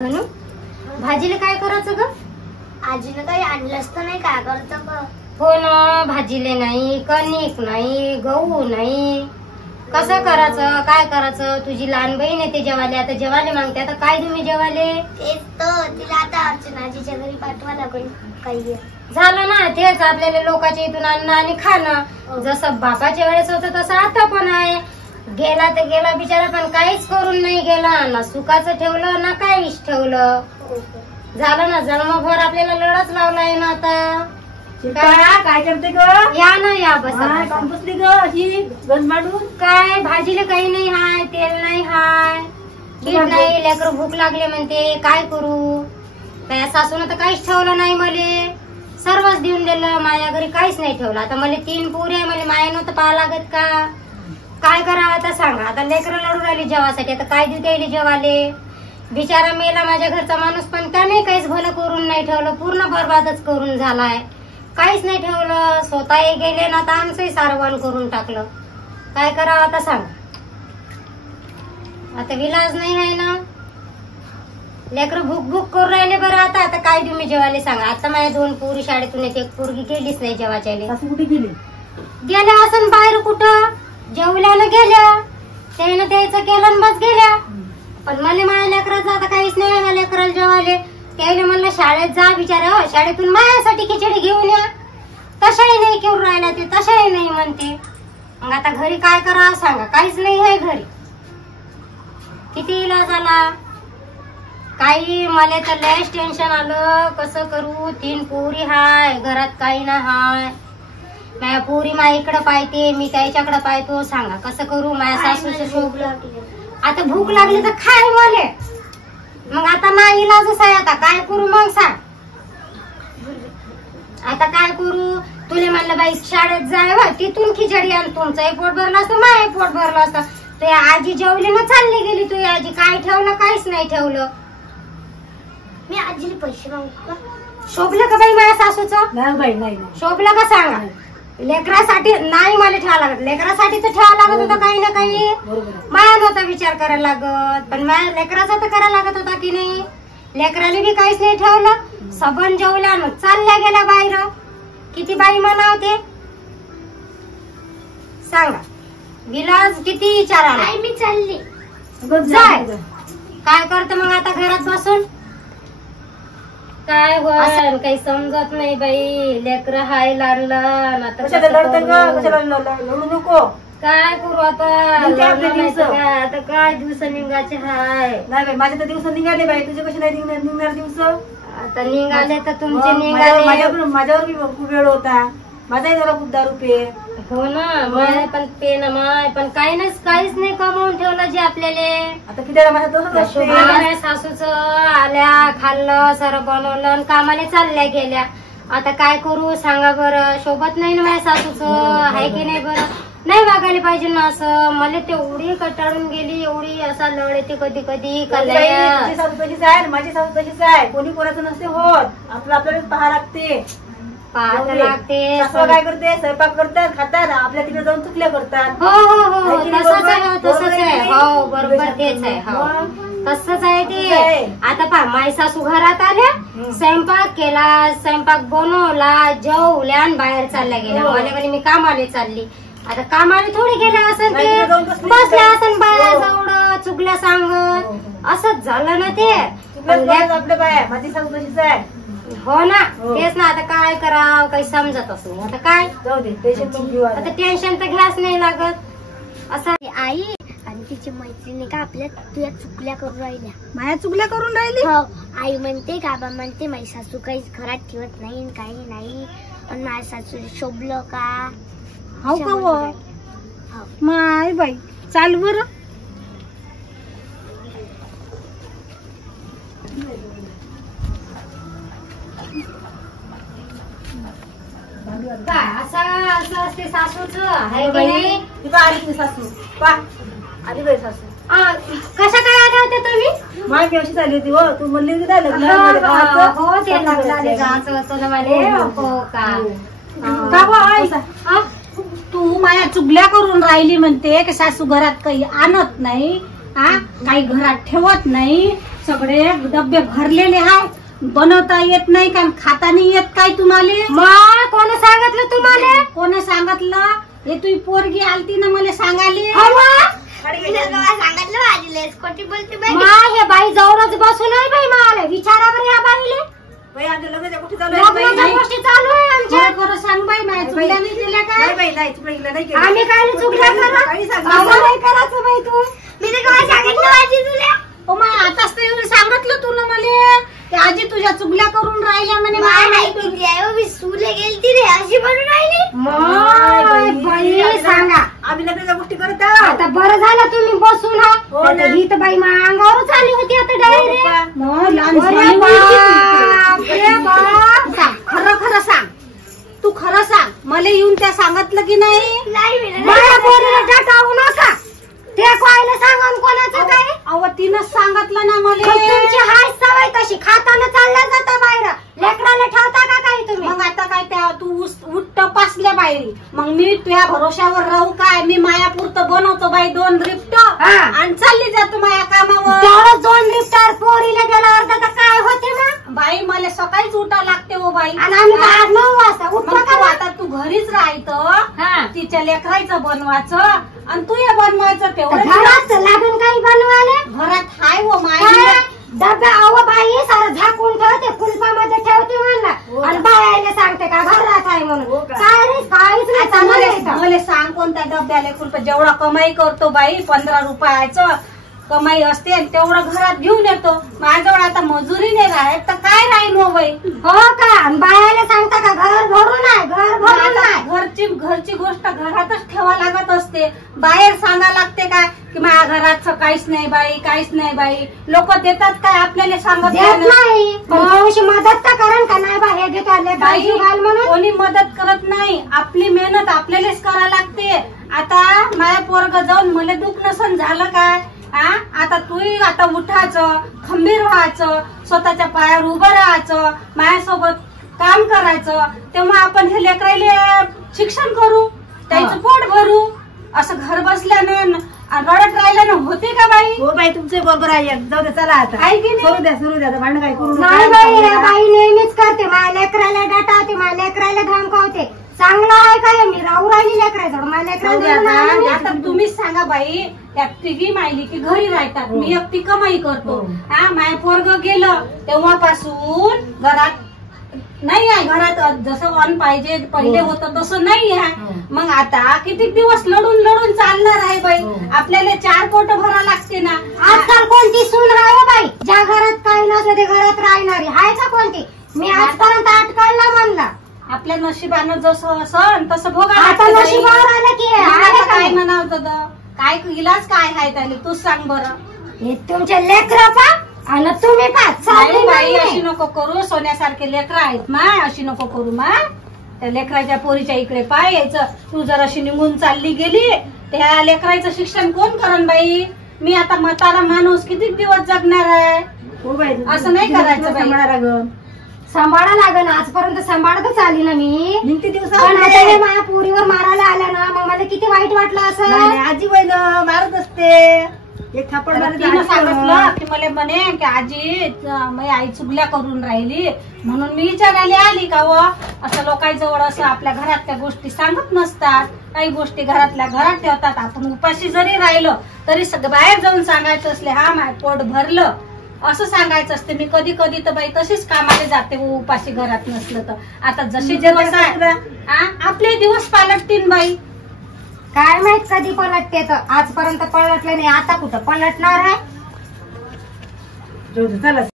भाजीला काय करायचं ग? आजीला काही आणलं असतं नाही, काय करतं ग? हो ना, भाजीले नाही, कणिक नाही, गहू नाही, कसं करायचं, काय करायचं? तुझी लहान बहीण आहे ते जेवाले, आता जेवाले मागते, आता काय तुम्ही जेवाले? तेच तर, तिला आता अर्चनाजीच्या घरी पाठवा लागेल. काही झालं ना, तेच आपल्याला लोकांच्या इथून आणणं आणि खाणं. जसं बापाच्या वेळेस होतं तसं आता पण आहे. गेला तर गेला बिचारा, पण काहीच करून नाही गेला ना, सुखाचं ठेवलं ना काहीच ठेवलं. झालं ना, जन्मभर आपल्याला लढच लावलाय ना. आता काय करते ग? या ना, या बसा. बसली ग अशी गंजमाडून. काय भाजीला काही नाही हाय, तेल नाही हाय, पीठ नाही, लेकरं भूक लागले म्हणते, काय करू? त्या सासून तर काहीच ठेवलं नाही, मले सर्वच देऊन दिलं, माझ्या घरी काहीच नाही ठेवलं. आता मला 3 पोरी आहे, मला माया नव्हतं पाहा लागत का? काय करावं आता सांगा. आता लेकरं लढून राहिली जेवासाठी, आता काय देऊ त्याला जेवाले? बिचारा मेला माझ्या घरचा माणूस, पण त्याने काहीच भलं करून नाही ठेवलं, पूर्ण बरबादच करून झालाय. काहीच नाही ठेवलं, स्वतःही गेले ना, तर आमचंही सारवान करून टाकलं. काय करावं आता सांग. आता विलाज नाही आहे ना, लेकरं भूक भूक करून राहिले. बरं आता आता काय देऊ मी जेवायला सांगा. आता माझ्या 2 पोरी शाळेतून येते, एक पोरगी गेलीच नाही जेवायला. कुठे गेली? गेल्या असं बाहेर कुठं, जेवल्यानं गेल्या, त्यानं द्यायचं केलं बस गेल्या. पण मला माझ्या लेकराचं आता काहीच नाही, माझ्या लेकराला जेवायला त्याला म्हणलं शाळेत जा बिचारा, शाळेतून माझ्यासाठी खिचडी घेऊन या, तशाही नाही घेऊन राहिला ते, तशाही नाही म्हणते. मग आता घरी काय करावं सांगा, काहीच नाही आहे घरी. किती इलाज आला, काही मला तर लयच टेन्शन आलं, कसं करू? 3 पोरी हाय, घरात काही नाही हाय. माझ्या पोरी इकडं पाहते, मी त्याच्याकडे पाहतो, सांगा कसं करू? माझ्या सासूचं शोभलं. आता भूक लागली तर खाय मले, मग आता नाही इलाजच आहे. आता काय करू मग सांग. आता काय करू? तुला म्हणलं बाई शाळेत जाय, तिथून खिचडी आण, तुमचंही पोट भरलं असतं, माझंही पोट भरलं असतं. तुझी आजी जेवली ना चालली गेली, तुझी आजी काय ठेवलं? काहीच नाही ठेवलं. मी आजीला पैसे मागू का? शोभलं का बाई माझ्या सासूचं? नाही बाई, नाही. शोभलं का सांगा. लेकरासाठी नाही मला ठेवा लागत, लेकरासाठी तर ठेवा लागत होता काही ना काही. माया नव्हता विचार करायला लागत, पण माझ्या लेकराचा तर करायला लागत होता की नाही. लेकराने बी काहीच नाही ठेवलं, सबन जेवल्या मग चालल्या गेल्या बाहेर. किती बाई म्हणावते सांगा. विलाज किती विचारायला. आई मी चालली. जाय. काय करते मग आता घरात बसून? काय होय काही समजत नाही बाई. लेकरं हाय लागलं, लढू नको. काय करू आता? आता काय दिवस निघायचे हाय. नाही बाई, माझे तर दिवस निघाले बाई, तुझे कसे नाही निघणार दिवस? आता निघाले तर तुमचे निघाले. माझ्यावर बी खूप वेळ होता, माझाही जरा खूप दारू पे. हो ना, माय पण पे ना माय, पण काहीच नाही कमावून ठेवलं जे आपल्याला. आता किती वेळा माझ्या तसंच असते. सासूच आल्या, खाल्लं, सर बनवलं आणि कामाने चालल्या गेल्या. आता काय करू सांगा बरं. शोभत नाही ना माझ्या सासूच, आहे की नाही? बरं नाही वागायला पाहिजे ना असं. मला तेवढी कटाळून गेली, एवढी असा लढ येते कधी कधी. तुझी सासू तशीच आहे, माझी सासू तशीच आहे. कोणी कोणाचं नसते होत, आपल्याला पाहा लागते. लागते. काय करते? स्वयंपाक करतात, खातात, आपल्या तिकडे जाऊन चुकल्या करतात. हो हो हो, तसंच आहे, तसंच आहे. हो बरोबर, तेच आहे. हो तसंच आहे ते. आता पहा, माय सासू घरात आल्या, स्वयंपाक केला, स्वयंपाक बनवला, जेवल्या आणि बाहेर चालल्या गेल्या. मला म्हणे मी कामाला चालली. आता कामाला थोडी गेल्या असं, ते बसल्या असं बाया जवळ चुकल्या सांगत. असंच झालं ना ते. आपल्या बाया, माझी सासू तशीच आहे. हो ना, तेच ना. आता काय करावं काही समजतच नाही. आता काय जाऊ दे, टेन्शन आता टेन्शन तर घ्यास नाही लागत असं. आई आणि तिची मैत्रिणी का आपल्या तुझ्या चुकल्या करून राहिल्या. माझ्या चुकल्या करून राहिली? हो, आई म्हणते, बाबा म्हणते माझी सासू काही घरात ठेवत नाही, काही नाही. पण माझ्या सासू शोभलं का? हो का? हो माय बाई, चाल बर. काय असं असते सासूच, आहे की नाही? सासू पा आली बाई सासू. कशा काय आल्या होत्या तुम्ही? माझी अशी चालली होती. हो, तू म्हणली होती ना लग्न. हो, ते लग्नाला जायचं होतं ना मला. हो का? तू माझ्या चुगल्या करून राहिली म्हणते की सासू घरात काही आणत नाही, काही घरात ठेवत नाही, सगळे डब्बे भरलेले आहेत, बनवता येत नाही का, खाता नाही येत काय तुम्हाला? मग कोण सांगितलं तुम्हाला? कोण सांगितलं? हे तुझी पोरगी आलती ना मला सांगायला. सांगितलं माझी लेस कोटी बोलते बाई. हे बाई जवळच बसून आहे बाई, मला विचारा बरं या बाईले. लग्नाच्या गोष्टी चालू लग्नाच्या गोष्टी चालू आहे आमच्या. खरं सांग बाई, माझ्या चुकल्या नाही केल्या काय? आम्ही काय चुकल्या करा नाही करायचं बाई तू. मी तर काय सांगितलं माझी तुला? हो मग आताच तर एवढं सांगितलं तू ना मला, ते आजी तुझ्या चुगल्या करून राहिल्या म्हणे. मी सुले गेलती रे अशी म्हणून राहिली. मग बाई सांगा, आम्ही लग्नाच्या गोष्टी करत आता बरं झालं तुम्ही बसून हो ना. ही तर बाई माझ्या अंगावरच आली होती आता डायरेक्ट. खरं खरं सांग, तू खरं सांग, मला येऊन त्या सांगितलं की नाही? माझ्या पोरीला टाकावू नका, ते कोणाला सांगा कोणाचं काय. अव तिनं सांगितलं ना मला. तुमची हाय सवय तशी, खाताना चालल्या जाता बाहेर, लेकराला ठेवता का काही तुम्ही? मग आता काय त्या तू उठ पासल्या बाहेरी, मग मी तुझ्या भरोशावर राहू काय? मी मायापुरतं बनवतो बाई 2 रिफ्ट आणि चालली जातो माया कामावर. तेवढं 2 लिफ्टर पोरीला गेला अर्धा तर काय होते ना बाई मला सकाळीच उठा लागते हो बाई. आणि आम्ही 9 वाजता उठतो मग का तू आता तू घरीच राहायचं, तिच्या लेकरायचं बनवायचं आणि तू हे बनवायचं तेवढं. घरात लागून काही बनवायला घरात हाय हो माय. डब्या अव बाई सारं झाकून ठेवते, कुलपामध्ये ठेवते म्हणला आणि बायाला सांगते का घरात आहे म्हणून. काय रे काहीच नाही चांगलं. मला सांग कोणत्या डब्याला कुलपा? जेवढा कमाई करतो बाई 15 रुपयाचं कमाई असते आणि तेवढं घरात घेऊन येतो. माझ्याजवळ आता मजुरी नाही राहत तर काय राहील हो बाई? हो का? बायाला सांगता का घर भरून आहे, घर भरून आहे. घरची गोष्ट घरातच ठेवा लागत असते, बाहेर सांगा लागते काय की माझ्या घरात काहीच नाही बाई, काहीच नाही बाई. लोक देतात काय आपल्याला? सांगत नाही. पण मदत तर करण का नाही बा, हे घाल म्हणून. कोणी मदत करत नाही, आपली मेहनत आपल्यालाच करा लागते. आता माझ्या पोरग जाऊन मला दुःख नसन झालं काय? आता तू आता उठायचं, खंबीर व्हायचं, स्वतःच्या पायावर उभं राहायचं, माझ्यासोबत काम करायचं, तेव्हा आपण हे लेकरायला शिक्षण करू, त्याचं पोट भरू. असं घर बसल्यानं रडत राहिल्यानं होते का बाई? हो बाई तुमचे बरोबर आहे. जाऊ दे चला आता, आहे की नाही? सुरू द्या भांडण काय करू नाही बाई, बाई नेहमीच करते, माझ्या लेकराला डाटावते, माझ्या लेकराला धमकावते. चांगलं आहे काय? मी राहू राहिली लेकराजवळ, माझ्या लेकराला. आता तुम्हीच सांगा बाई, त्या तिघी मायली की घरी राहतात, मी एकटी कमाई करतो. माझ्या पोरग गेलं तेव्हापासून घरात नाही आहे, घरात जसं अन्न पाहिजे पहिले होतं तसं नाही आहे. मग आता किती दिवस लढून चालणार आहे बाई? आपल्याला 4 पोट भरा लागते ना. आजकाल कोणती सून आहे बाई ज्या घरात काही नसलं ते घरात राहणारी आहे का कोणती? मी आजपर्यंत अटकळला म्हणला. आपल्या नशिबानं जसं असं तसं भोगा. आता नशिबावर आलं की काय म्हणावत काय इलाज काय आहे त्याने तू सांग बरं. हे तुमचे लेकर पा आणि तुम्ही नाही बाई, अशी नको करू. सोन्यासारखे लेकर आहेत मा, अशी नको करू मा. त्या लेकराच्या पोरीच्या इकडे पाय यायचं. तू जर अशी निघून चालली गेली त्या लेकराचं शिक्षण कोण करण बाई? मी आता म्हातारा माणूस किती दिवस जगणार आहे? असं नाही करायचं बाई. सांभाळा लागेल. आजपर्यंत सांभाळतच आली ना मी. किती दिवस माझ्या पोरीवर मारायला आल्या ना, मग मला किती वाईट वाटलं. असं आजी वैन मारत असते. एक थापड सांगितलं की मला म्हणे की आजी माझी आई चुगल्या करून राहिली, म्हणून मी विचारायला आली का व असं लोकांजवळ असं आपल्या घरातल्या गोष्टी सांगत नसतात. काही गोष्टी घरातल्या घरात ठेवतात. आपण उपाशी जरी राहिलो तरी बाहेर जाऊन सांगायचं असले हा माझं पोट भरलं असं सांगायचं असते. मी कधी कधी तर बाई तशीच कामाला जाते उपाशी घरात नसलं तर. आता जसे दिवस आहे आपले दिवस पालटतील बाई. काय माहित कधी पलटते तर. आजपर्यंत पलटले नाही, आता कुठं पलटणार आहे? चला